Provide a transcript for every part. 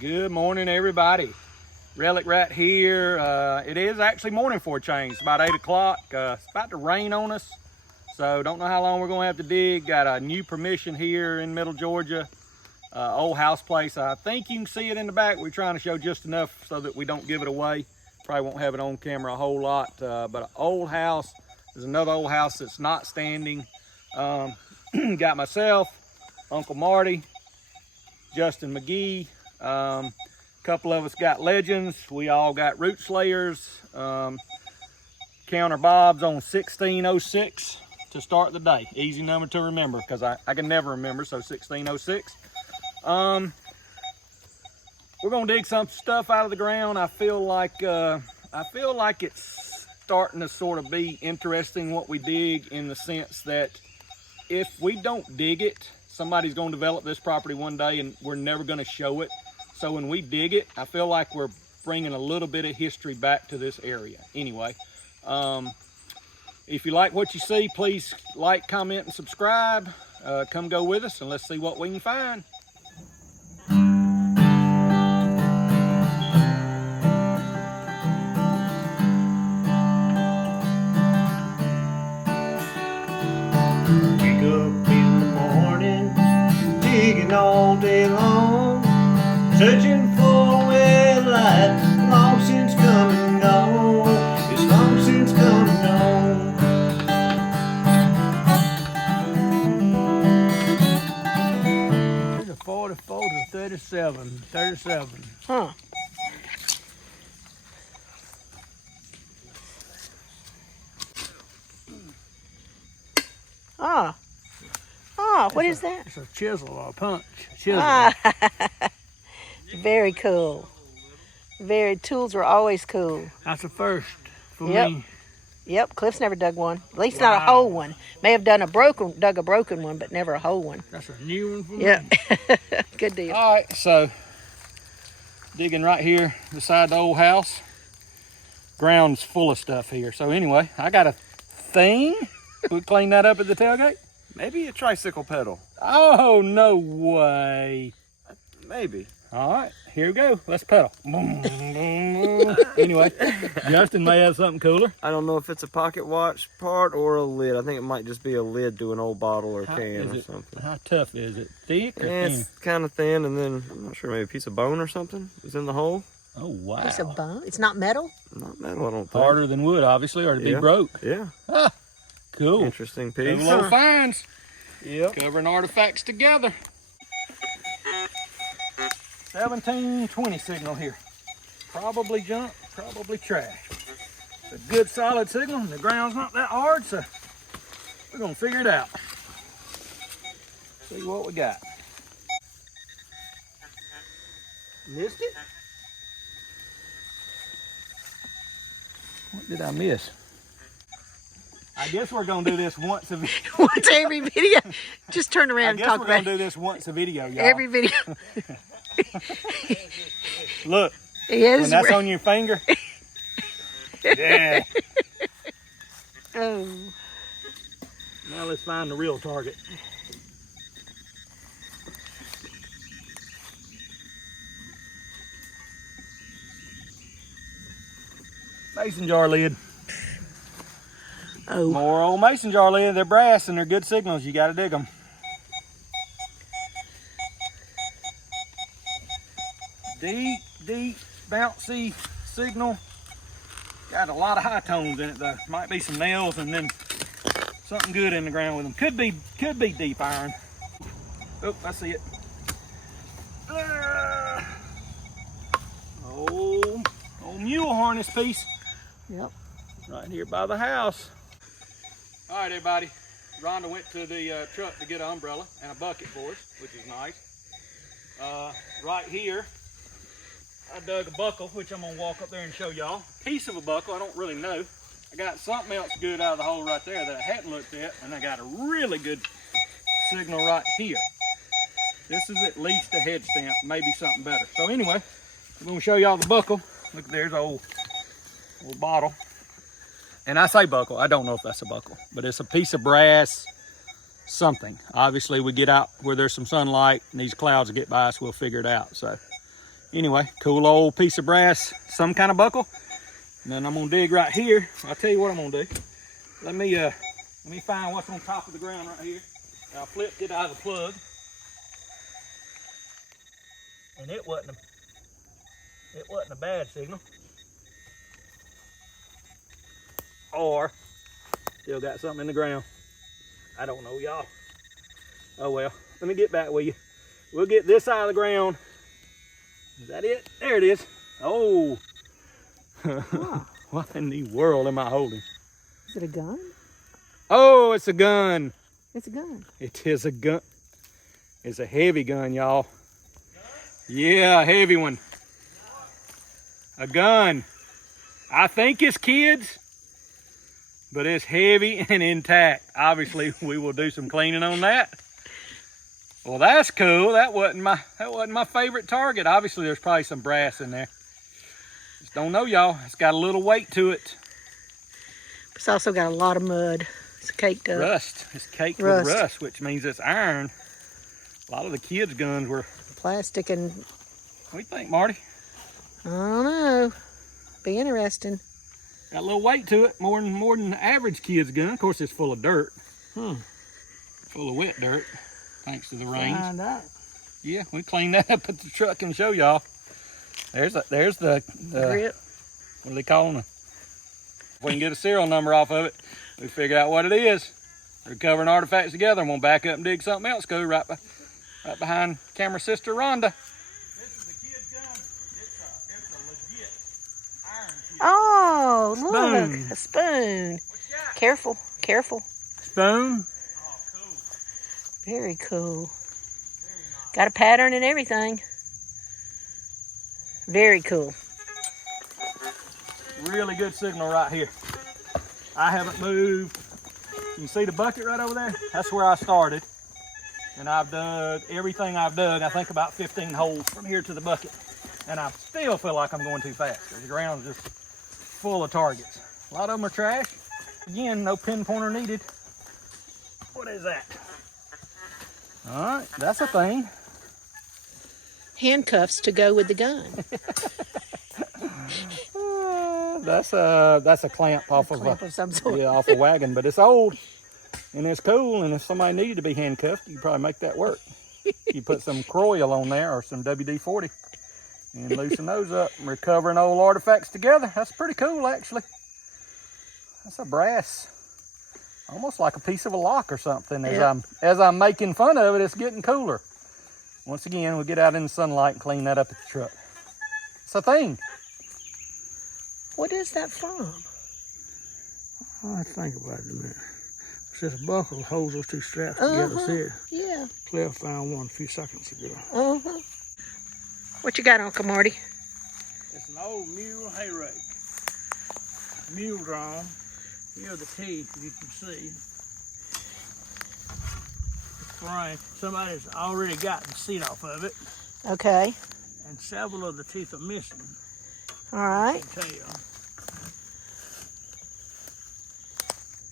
Good morning, everybody. R.A.T here. It is actually morning for a change. It's about 8 o'clock. It's about to rain on us, so don't know how long we're gonna have to dig. Got a new permission here in Middle Georgia. Old house place. I think you can see it in the back. We're trying to show just enough so that we don't give it away. Probably won't have it on camera a whole lot, but an old house. There's another old house that's not standing. Got myself, Uncle Marty, Justin McGee. A couple of us got legends. We all got root slayers. Counter Bob's on 1606 to start the day. Easy number to remember because I can never remember, so 1606. We're gonna dig some stuff out of the ground. I feel like it's starting to sort of be interesting what we dig, in the sense that if we don't dig it, somebody's gonna develop this property one day and we're never gonna show it. So when we dig it, I feel like we're bringing a little bit of history back to this area. Anyway, if you like what you see, please like, comment, and subscribe. Come go with us and let's see what we can find. Wake up in the morning, digging all day long, searching for a way of light, long since come and gone. It's long since come and gone. There's a 44 to 37. Huh. What is that? It's a chisel or a punch. Chisel. Very cool. Tools were always cool. That's the first for Yep. me. Yep, Cliff's never dug one. At least not a whole one. May have dug a broken one, but never a whole one. That's a new one for me. Yep. Good deal. All right, so digging right here beside the old house. Ground's full of stuff here. So anyway, I got a thing. We clean that up at the tailgate. Maybe a tricycle pedal. Oh, no way. Maybe. All right, here we go. Let's pedal. Anyway, Justin may have something cooler. I don't know if it's a pocket watch part or a lid. I think it might just be a lid to an old bottle or can or something. How tough is it? Thick or thin? It's kind of thin, and then I'm not sure, maybe a piece of bone or something is in the hole. Oh, wow. Piece of bone. It's not metal. Not metal, I don't think. Harder than wood, obviously, or it'd be Yeah. broke. Yeah. Ah, cool. Interesting Couple piece. little finds. Yep. Covering artifacts together. 1720 signal here. Probably junk, probably trash. It's a good solid signal, and the ground's not that hard, so we're gonna figure it out. See what we got. Missed it? What did I miss? I guess we're gonna do this once a video. Once every video. Just turn I around and guess talk we're about gonna it. do this once a video, y'all. Every video. Look, Yes. when that's on your finger. Yeah. Oh. Now let's find the real target. Mason jar lid. Oh. More old mason jar lid. They're brass and they're good signals. You got to dig them. Deep, bouncy signal. Got a lot of high tones in it though. Might be some nails and then something good in the ground with them. Could be deep iron. Oh, I see it. Old mule harness piece. Yep. Right here by the house. All right, everybody. Rhonda went to the truck to get an umbrella and a bucket for us, which is nice. Right here, I dug a buckle, which I'm gonna walk up there and show y'all. Piece of a buckle, I don't really know. I got something else good out of the hole right there that I hadn't looked at, and I got a really good signal right here. This is at least a head stamp, maybe something better. So anyway, I'm gonna show y'all the buckle. Look, there's an old bottle. And I say buckle, I don't know if that's a buckle, but it's a piece of brass, something. Obviously we get out where there's some sunlight and these clouds get by us, we'll figure it out. So Anyway, cool old piece of brass, some kind of buckle. And then I'm gonna dig right here. I'll tell you what I'm gonna do. Let me find what's on top of the ground right here. I flipped it out of the plug. And it wasn't a bad signal. Or still got something in the ground. I don't know, y'all. Oh well, let me get back with you. We'll get this side of the ground. Is that it? There it is. Oh. Huh. What in the world am I holding? Is it a gun? Oh, it's a gun. It's a gun. It is a gun. It's a heavy gun, y'all. Yeah, a heavy one. A gun. I think it's kids, but it's heavy and intact. Obviously, we will do some cleaning on that. Well, that's cool. That wasn't my favorite target. Obviously, there's probably some brass in there. Just don't know, y'all. It's got a little weight to it. It's also got a lot of mud. It's caked up. Rust. It's caked with rust, which means it's iron. A lot of the kids' guns were Plastic and... What do you think, Marty? I don't know. Be interesting. Got a little weight to it, more than the average kid's gun. Of course, it's full of dirt. Full of wet dirt, thanks to the rains. Find out. Yeah, we cleaned that up at the truck and show y'all. There's the Grip. what do they call them? If we can get a serial number off of it, we figure out what it is. Recovering artifacts together. I'm gonna back up and dig something else. Go right behind camera sister Rhonda. This is the kid's gun. It's a legit iron kid. Oh, look, Spoon. a spoon. What you got? Careful, careful. Spoon. Oh, cool. Very cool. Very nice. Got a pattern and everything. Very cool. Really good signal right here. I haven't moved. You can see the bucket right over there? That's where I started. And I've dug everything I've dug, I think about 15 holes from here to the bucket. And I still feel like I'm going too fast. The ground's just full of targets. A lot of them are trash. Again, no pinpointer needed. What is that? All right, that's a thing. Handcuffs to go with the gun. That's a clamp off Clamp of some sort. Yeah, off a wagon, but it's old and it's cool. And if somebody needed to be handcuffed, you could probably make that work. You put some Croyle on there or some WD-40 and loosen those up. Recovering old artifacts together. That's pretty cool, actually. That's a brass, almost like a piece of a lock or something. As I'm making fun of it, it's getting cooler. Once again, we'll get out in the sunlight and clean that up at the truck. It's a thing. What is that from? I think about it a minute. It's just a buckle holds those two straps together. See it? Yeah. Cliff found one a few seconds ago. Uh-huh. What you got, Uncle Marty? It's an old mule hay rake. Mule drawn. Here are the teeth, you can see. The frame. Somebody's already gotten the seat off of it. Okay. And several of the teeth are missing. All right. You can tell.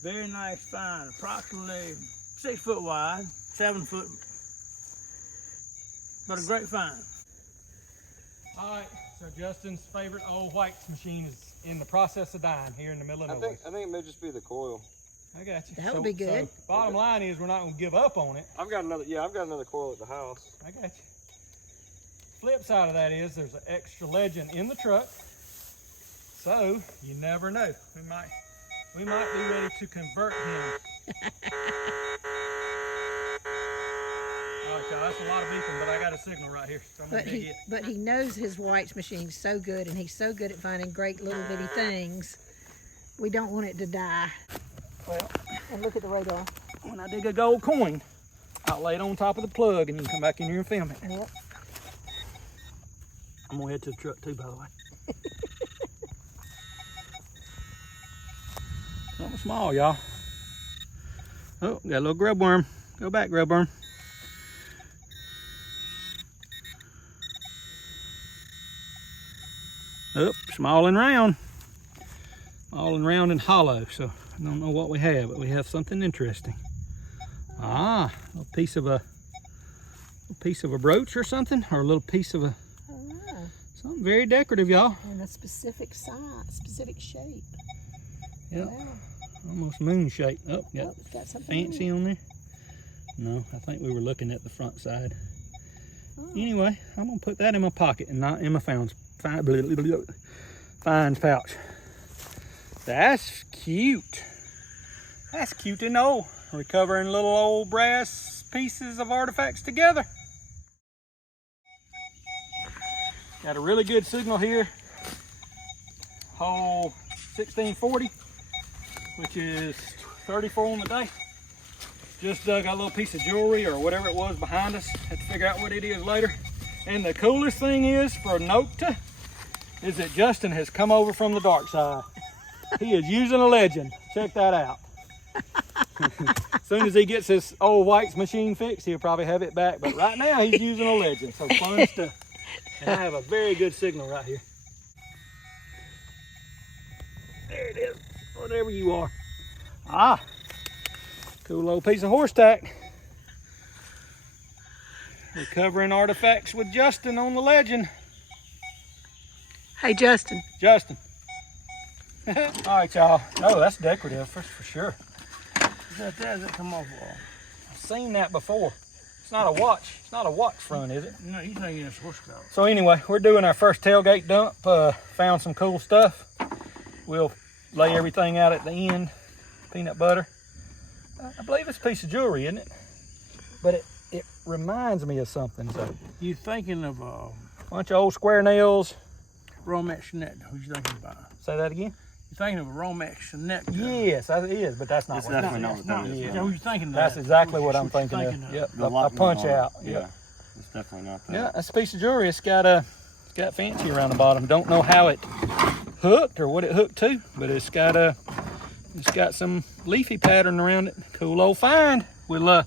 Very nice find. Approximately 6 foot wide, 7 foot. But a great find. All right, so Justin's favorite old whites machine is in the process of dying here in the middle of nowhere. I think it may just be the coil. I got you. That would be good. So bottom line is we're not going to give up on it. I've got another coil at the house. I got you. Flip side of that is there's an extra legend in the truck. So you never know. We might be ready to convert him. All right, y'all, that's a lot of beeping, but I got a signal right here. So I'm gonna dig it. But he knows his whites machine so good, and he's so good at finding great little bitty things. We don't want it to die. Well, And look at the radar. when I dig a gold coin, I'll lay it on top of the plug and you can come back in here and film it. Yep. I'm gonna head to the truck too, by the way. Something small, y'all. Oh, got a little grub worm. Go back, grub worm. Oh, small and round. Small and round and hollow. So I don't know what we have, but we have something interesting. Ah, a little piece of a brooch or something, or a little piece of a I don't know. Something very decorative, y'all. And a specific size, specific shape. Yep. Wow. Almost moon shape. Oh, got Oh, it's got something fancy on there. No, I think we were looking at the front side. Oh. Anyway, I'm gonna put that in my pocket and not in my finds pouch. That's cute. That's cute to know. Recovering little old brass pieces of artifacts together. Got a really good signal here. Hole 1640, which is 34 on the day. Just got a little piece of jewelry or whatever it was behind us. Had to figure out what it is later. And the coolest thing is for Nokta is that Justin has come over from the dark side. He is using a legend. Check that out. As soon as he gets his old White's machine fixed, he'll probably have it back. But right now he's using a legend. So fun stuff. And I have a very good signal right here. There it is. Whatever you are. Ah. Cool little piece of horse tack. Recovering artifacts with Justin on the legend. Hey, Justin. Justin. All right, y'all. Oh, that's decorative for sure. That does it come off of? I've seen that before. It's not a watch. It's not a watch front, is it? No, you thinking it's horse collar. So anyway, we're doing our first tailgate dump. Found some cool stuff. We'll lay everything out at the end. Peanut butter. I believe it's a piece of jewelry, isn't it? But it reminds me of something. So You thinking of bunch of old square nails. Romex net? Who's you thinking about? Say that again. You thinking of a Romex net? Yes, that is, but that's not It's what it is. definitely not what that is. Yeah. Who you thinking of? That's exactly what I'm thinking of. Thinking Yep, The a lock punch on it. out. Yeah, Yep. it's definitely not that. Yeah, that's a piece of jewelry. It's got fancy around the bottom. Don't know how it hooked or what it hooked to, but it's got some leafy pattern around it. Cool old find. We're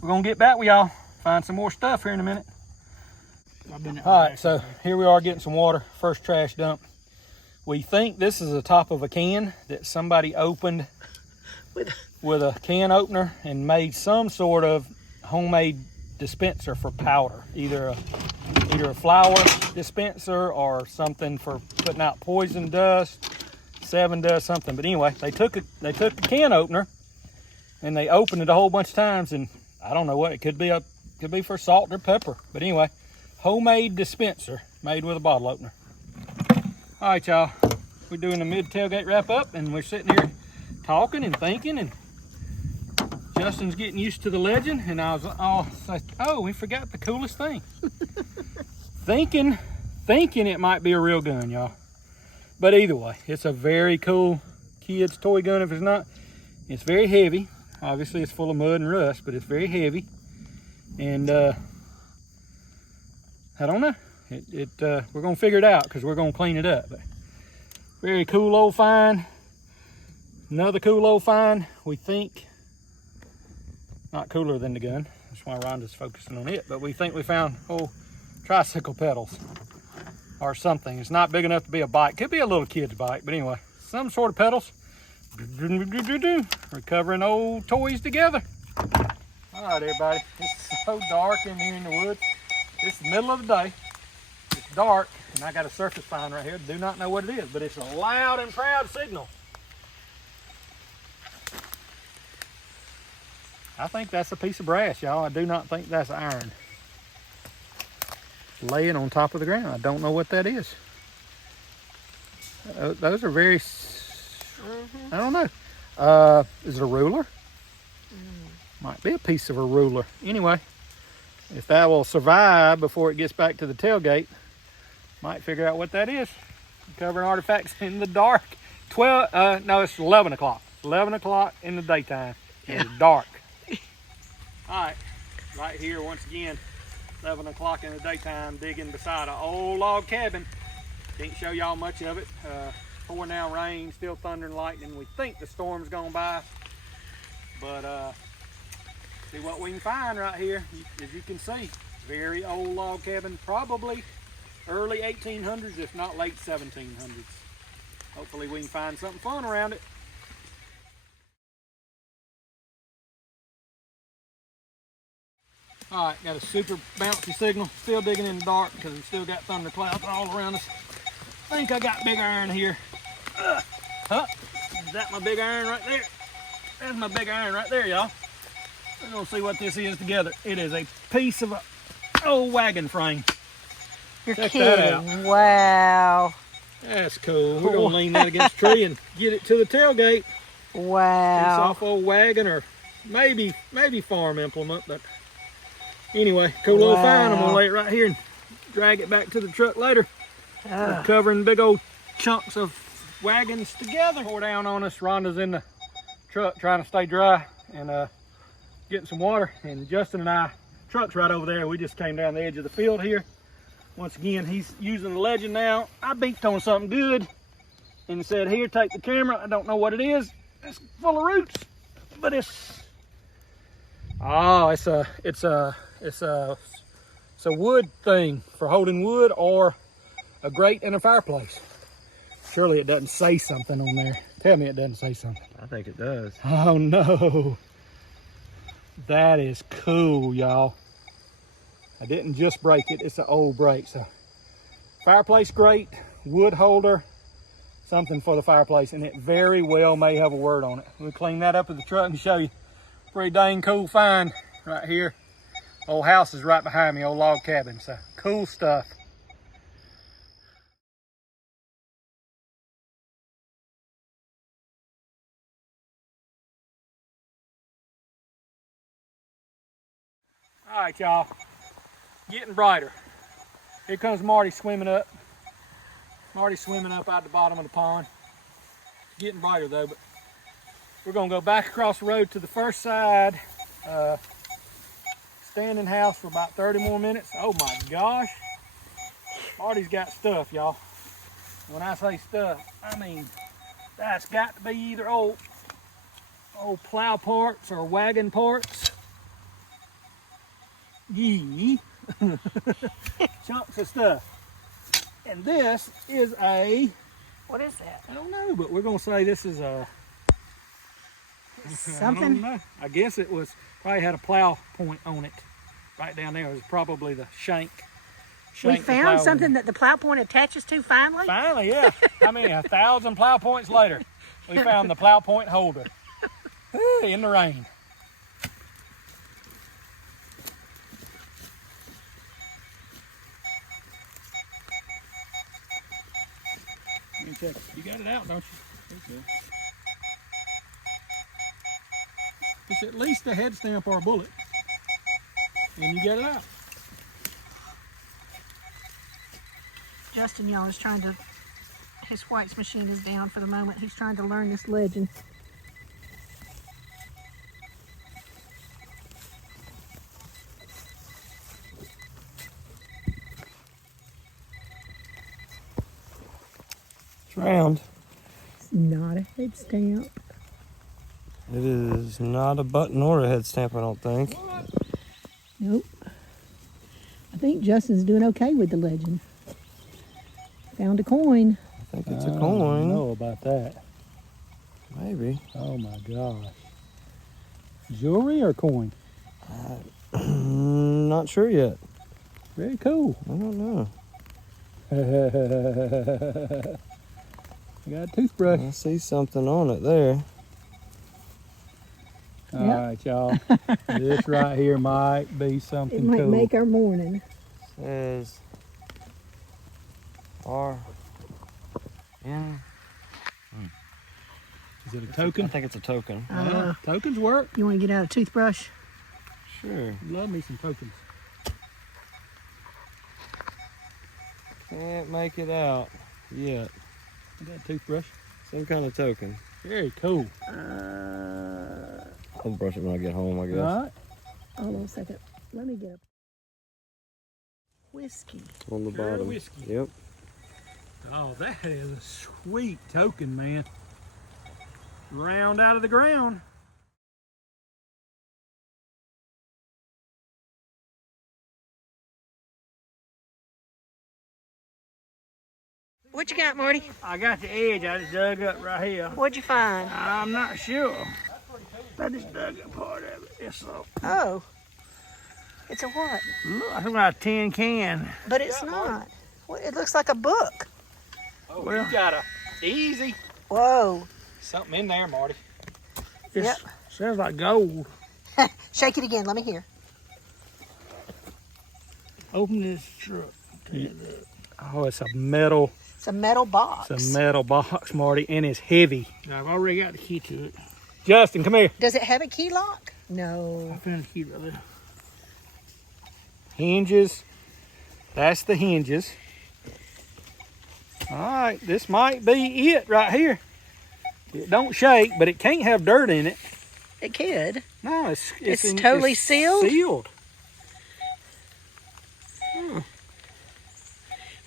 gonna get back with y'all. Find some more stuff here in a minute. All right, so here we are getting some water. First trash dump. We think this is the top of a can that somebody opened with a can opener and made some sort of homemade dispenser for powder, either a flour dispenser or something for putting out poison dust, Seven dust, something. But anyway, they took a can opener and they opened it a whole bunch of times, and I don't know what it could be. Could be for salt or pepper. But anyway, homemade dispenser made with a bottle opener. All right, y'all. We're doing the mid tailgate wrap up, and we're sitting here talking and thinking, and Justin's getting used to the legend, and I was all like, oh, we forgot the coolest thing. thinking it might be a real gun, y'all. But either way, it's a very cool kid's toy gun. If it's not, it's very heavy. Obviously, it's full of mud and rust, but it's very heavy. And I don't know. We're gonna figure it out because we're gonna clean it up. But very cool old find. Another cool old find. We think not cooler than the gun. That's why Rhonda's focusing on it. But we think we found tricycle pedals or something. It's not big enough to be a bike. Could be a little kid's bike, but anyway, some sort of pedals. Recovering old toys together. All right, everybody. It's so dark in here in the woods. It's the middle of the day. It's dark, and I got a surface find right here. Do not know what it is, but it's a loud and proud signal. I think that's a piece of brass, y'all. I do not think that's iron. Laying on top of the ground. I don't know what that is. Those are very, I don't know. Is it a ruler? Might be a piece of a ruler. Anyway, if that will survive before it gets back to the tailgate, might figure out what that is. Covering artifacts in the dark. It's 11 o'clock. 11 o'clock in the daytime. And it's dark. All right here once again, 11 o'clock in the daytime, digging beside an old log cabin. Can't show y'all much of it. Pouring down rain, still thunder and lightning. We think the storm's gone by, but see what we can find right here. As you can see, very old log cabin, probably early 1800s, if not late 1700s. Hopefully we can find something fun around it. All right, got a super bouncy signal. Still digging in the dark because we still got thunder clouds all around us. I think I got big iron here. Huh? Is that my big iron right there? That's my big iron right there, y'all. We're gonna see what this is together. It is a piece of a old wagon frame. You're Check kidding. that out. Wow. That's cool. We're gonna lean that against the tree and get it to the tailgate. Piece Wow. off old wagon or maybe farm implement, but anyway, cool little find. I'm gonna lay it right here and drag it back to the truck later. We're covering big old chunks of wagons together. Pour down on us. Rhonda's in the truck trying to stay dry and getting some water. And Justin and I, truck's right over there. We just came down the edge of the field here. Once again, he's using the Legend now. I beaked on something good and said, here, take the camera. I don't know what it is. It's full of roots, but it's a wood thing for holding wood or a grate in a fireplace. Surely it doesn't say something on there. Tell me it doesn't say something. I think it does. Oh no. That is cool, y'all. I didn't just break it, it's an old break. So fireplace grate, wood holder, something for the fireplace, and it very well may have a word on it. We'll clean that up in the truck and show you. Pretty dang cool find right here. Old house is right behind me, old log cabin. So cool stuff. All right, y'all, getting brighter. Here comes Marty swimming up. Marty's swimming up out the bottom of the pond. Getting brighter though, but we're gonna go back across the road to the first side. Standing house for about 30 more minutes. Oh my gosh. Marty's got stuff, y'all. When I say stuff, I mean, that's got to be either old plow parts or wagon parts. Yee. Chunks of stuff. And this is What is that? I don't know, but we're gonna say this is a Something? I don't know. I guess it was probably had a plow point on it. Right down there was probably the shank. We found something that the plow point attaches to finally? Finally, yeah. I mean, 1,000 plow points later, we found the plow point holder in the rain. Let me check. You got it out, don't you? Okay. It's at least a head stamp or a bullet. And you get it out. Justin, y'all, is trying to, his White's machine is down for the moment. He's trying to learn this Legend. It's round. It's not a head stamp. It is not a button or a head stamp, I don't think. Nope. I think Justin's doing okay with the Legend. Found a coin. I think it's a I don't coin. know about that. Maybe. Oh my gosh. Jewelry or coin? Not sure yet. Very cool. I don't know. I got a toothbrush. I see something on it there. All right, y'all. This right here might be something It might cool. make our morning. Says R. N. Is it a token? I think it's a token. Yeah, tokens work. You want to get out a toothbrush? Sure. Love me some tokens. Can't make it out yet. I got a toothbrush. Some kind of token. Very cool. I'll brush it when I get home, I guess. All right. Hold on a second. Let me get a whiskey. On the Pure bottom. whiskey. Yep. Oh, that is a sweet token, man. Round out of the ground. What you got, Marty? I got the edge I just dug up right here. What'd you find? I'm not sure. I just dug up part of it. It's so. Oh. It's a what? Look, I think about a tin can. But it's not. Well, it looks like a book. Oh, Well. you got a easy. Whoa. Something in there, Marty. It Yep. sounds like gold. Shake it again. Let me hear. Open this truck. Oh, it's a metal. It's a metal box. It's a metal box, Marty, and it's heavy. I've already got the key to it. Justin, come here. Does it have a key lock? No. I found the key right there. Hinges. That's the hinges. All right, this might be it right here. It don't shake, but it can't have dirt in it. It could. No, It's totally sealed? Sealed.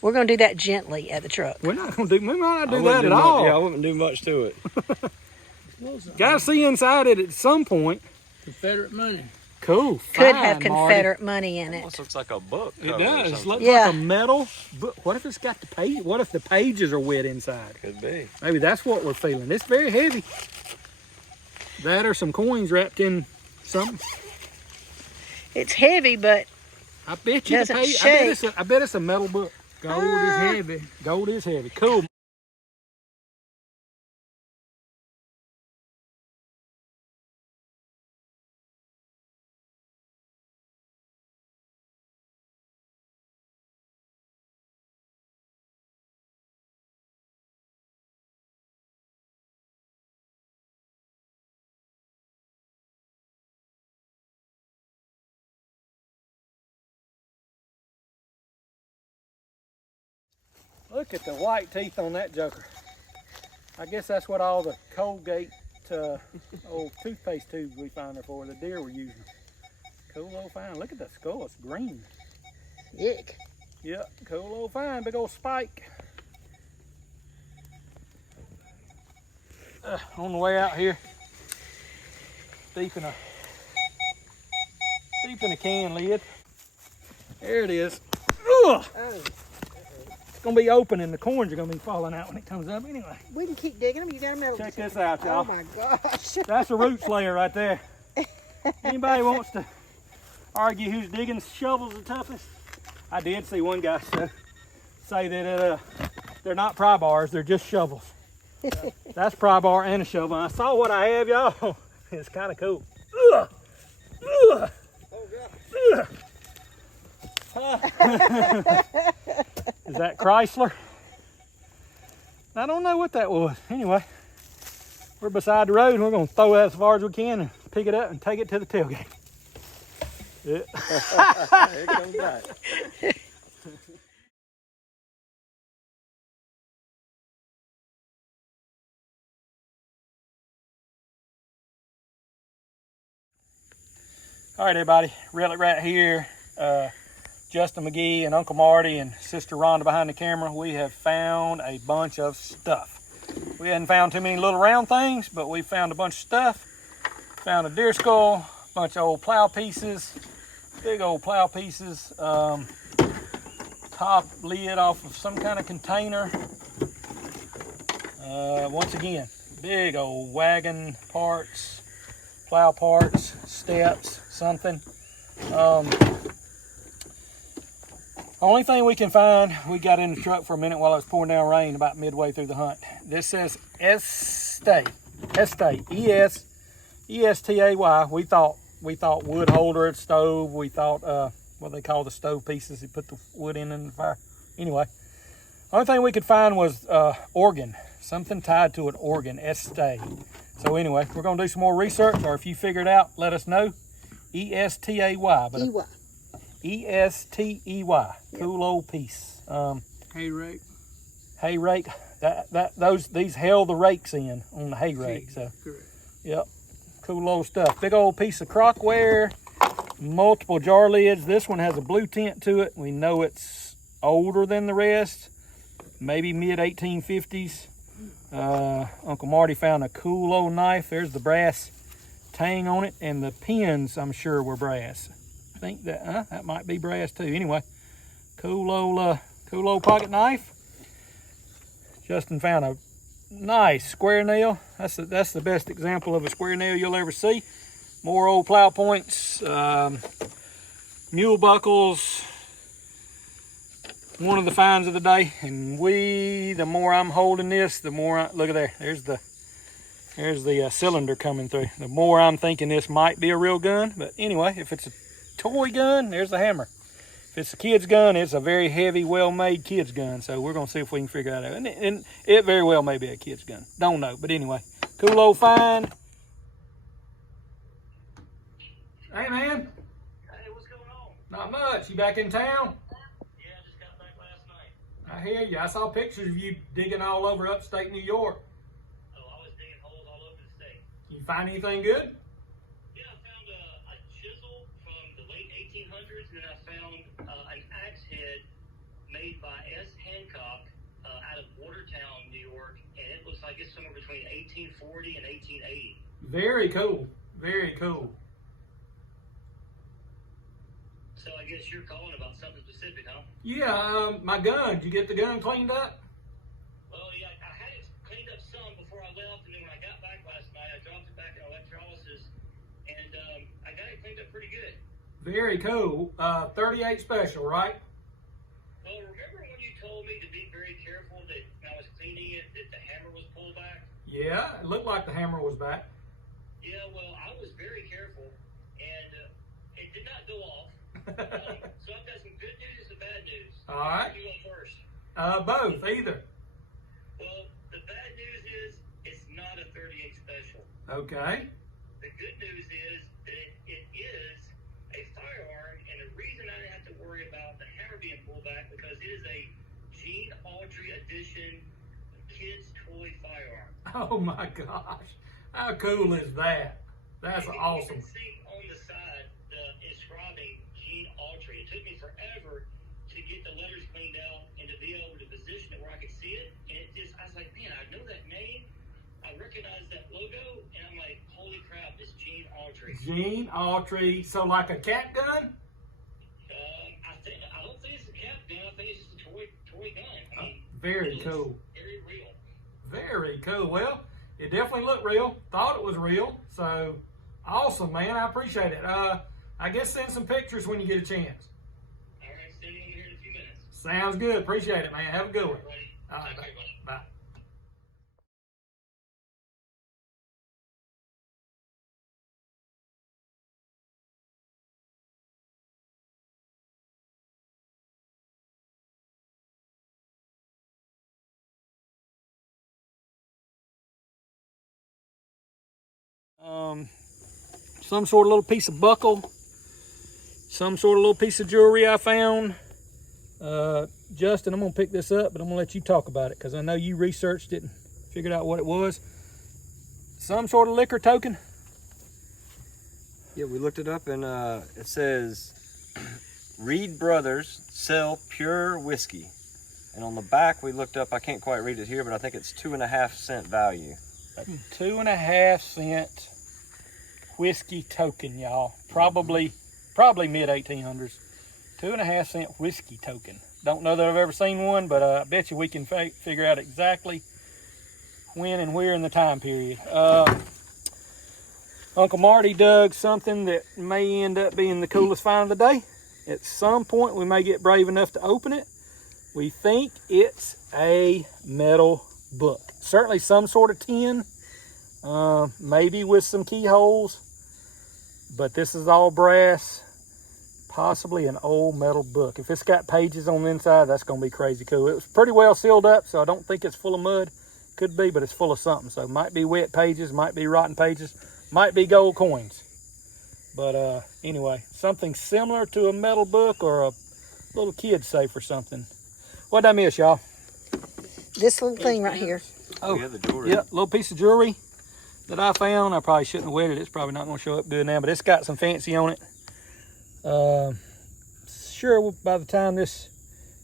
We're going to do that gently at the truck. We might not do that wouldn't at do all. much, yeah, I wouldn't do much to it. Got to see inside it at some point. Confederate money. Cool. Could fine, have Marty. Confederate money in it. Almost looks like a book. It cover or does. something. Looks Yeah. like a metal. But what if it's got the page? What if the pages are wet inside? Could be. Maybe that's what we're feeling. It's very heavy. That or some coins wrapped in something. It's heavy, but I bet you the Doesn't page. shake. I bet it's a metal book. Gold is heavy. Gold is heavy. Cool. Look at the white teeth on that joker. I guess that's what all the Colgate old toothpaste tubes we find are for. The deer were using. Cool old fine. Look at the skull. It's green. ick. Yep. Cool old fine. Big old spike. On the way out here, deep in a can lid. There it is. Ugh. Oh, It's gonna be open and the corns are gonna be falling out when it comes up anyway. we can keep digging them. You got a metal. Check this out, Oh y'all. my gosh. That's a root slayer right there. Anybody wants to argue who's digging shovels the toughest? I did see one guy say that they're not pry bars, they're just shovels. That's pry bar and a shovel. I saw what I have, y'all. It's kind of cool. Ugh. Ugh. Ugh. Is that Chrysler? I don't know what that was. Anyway, we're beside the road and we're going to throw that as far as we can and pick it up and take it to the tailgate. Yeah. Here it comes back. All right, everybody. R.A.T here. Justin McGee and Uncle Marty and Sister Rhonda behind the camera. We have found a bunch of stuff. We hadn't found too many little round things, but we found a bunch of stuff. Found a deer skull, a bunch of old plow pieces, big old plow pieces, top lid off of some kind of container. Once again, big old wagon parts, plow parts, steps, something. Only thing we can find, we got in the truck for a minute while it was pouring down rain about midway through the hunt. This says Estay, E-S-T-A-Y. We thought wood holder at stove. We thought what they call the stove pieces. You put the wood in the fire. Anyway, only thing we could find was organ, something tied to an organ, Estay. So anyway, we're gonna do some more research, or if you figure it out, let us know. E-S-T-A-Y. But E-Y. E-S-T-E-Y. Cool old piece. Hay rake. Hay rake. These held the rakes in on the hay rake. So, Correct. yep. Cool old stuff. Big old piece of crockware. Multiple jar lids. This one has a blue tint to it. We know it's older than the rest. Maybe mid 1850s. Uncle Marty found a cool old knife. There's the brass tang on it, and the pins I'm sure were brass. I think that might be brass too. Anyway, cool old pocket knife. Justin found a nice square nail. That's the best example of a square nail you'll ever see. More old plow points. Mule buckles, one of the finds of the day. And the more I'm holding this, the more look at there. There's the cylinder coming through. The more I'm thinking this might be a real gun. But anyway, if it's a toy gun, there's the hammer. If it's a kid's gun, it's a very heavy, well-made kid's gun. So we're going to see if we can figure that out. And it very well may be a kid's gun. Don't know. But anyway, cool old find. Hey, man. Hey, what's going on? Not much. You back in town? Yeah, I just got back last night. I hear you. I saw pictures of you digging all over upstate New York. Oh, I was digging holes all over the state. You find anything good? Yeah, I found a chisel from the late 1800s, and then I found an axe head made by S. Hancock out of Watertown, New York, and it looks like it's somewhere between 1840 and 1880. Very cool. Very cool. So I guess you're calling about something specific, huh? Yeah, my gun. Did you get the gun cleaned up? Well, yeah, I had it cleaned up some before I left, and then when I got back last night, I dropped it back in electrolysis, and I got it cleaned up pretty good. Very cool. 38 special, right? Well, remember when you told me to be very careful that when I was cleaning it, that the hammer was pulled back? Yeah, it looked like the hammer was back. Yeah, well, I was very careful, and it did not go off. So I've got some good news and some bad news. All right. You want first? Both, either. Well, the bad news is it's not a 38 special. Okay. The good news is that it is a firearm, and the reason I didn't have to worry about the hammer being pulled back because it is a Gene Autry edition kids toy firearm. Oh my gosh. How cool is that? That's And awesome. You can see on the side the inscribing Gene Autry. It took me forever to get the letters cleaned out and to be able to position it where I could see it. And it just, I was like, man, I know that name. I recognize that logo. And I'm like, holy crap, it's Gene Autry. Gene Autry. So like a cat gun? I don't think it's a cap gun. I think it's just a toy gun. I mean, Very it cool. looks very real. Very cool. Well, it definitely looked real. Thought it was real. So awesome, man. I appreciate it. I guess send some pictures when you get a chance. All right, sending them here in a few minutes. Sounds good. Appreciate it, man. Have a good one. Ready? All right, Take bye. care, buddy. Bye. Some sort of little piece of buckle, some sort of little piece of jewelry I found. Justin, I'm gonna pick this up, but I'm gonna let you talk about it because I know you researched it and figured out what it was. Some sort of liquor token. Yeah, we looked it up and it says Reed Brothers sell pure whiskey. And on the back we looked up, I can't quite read it here, but I think it's 2.5 cent value. 2.5 cent whiskey token, y'all. Probably mid 1800s. 2.5 cent whiskey token. Don't know that I've ever seen one, but I bet you we can figure out exactly when and where in the time period. Uncle Marty dug something that may end up being the coolest find of the day. At some point we may get brave enough to open it. We think it's a metal book. Certainly some sort of tin, maybe with some keyholes, but this is all brass, possibly an old metal book. If it's got pages on the inside, that's gonna be crazy cool. It was pretty well sealed up, so I don't think it's full of mud. Could be, but it's full of something. So it might be wet pages, might be rotten pages, might be gold coins. But anyway, something similar to a metal book or a little kid safe or something. What'd I miss, y'all? This little thing right here. Oh, yeah, the jewelry. yeah, little piece of jewelry that I found. I probably shouldn't have wetted it. It's probably not going to show up good now, but it's got some fancy on it. Sure, by the time this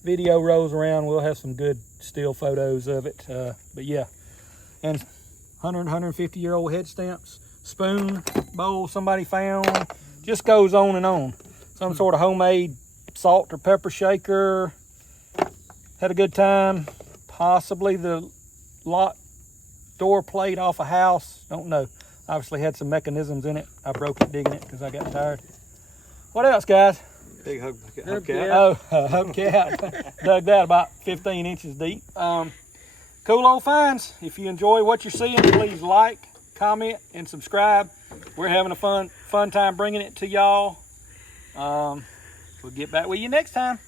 video rolls around, we'll have some good still photos of it. But yeah, and 150-year-old head stamps, spoon, bowl somebody found. Just goes on and on. Some sort of homemade salt or pepper shaker. Had a good time. Possibly the lock door plate off a house. Don't know. Obviously had some mechanisms in it. I broke it digging it because I got tired. What else, guys? Big Hubcap. hubcap. Oh, hubcap. Dug that about 15 inches deep. Cool old finds. If you enjoy what you're seeing, please like, comment, and subscribe. We're having a fun time bringing it to y'all. We'll get back with you next time.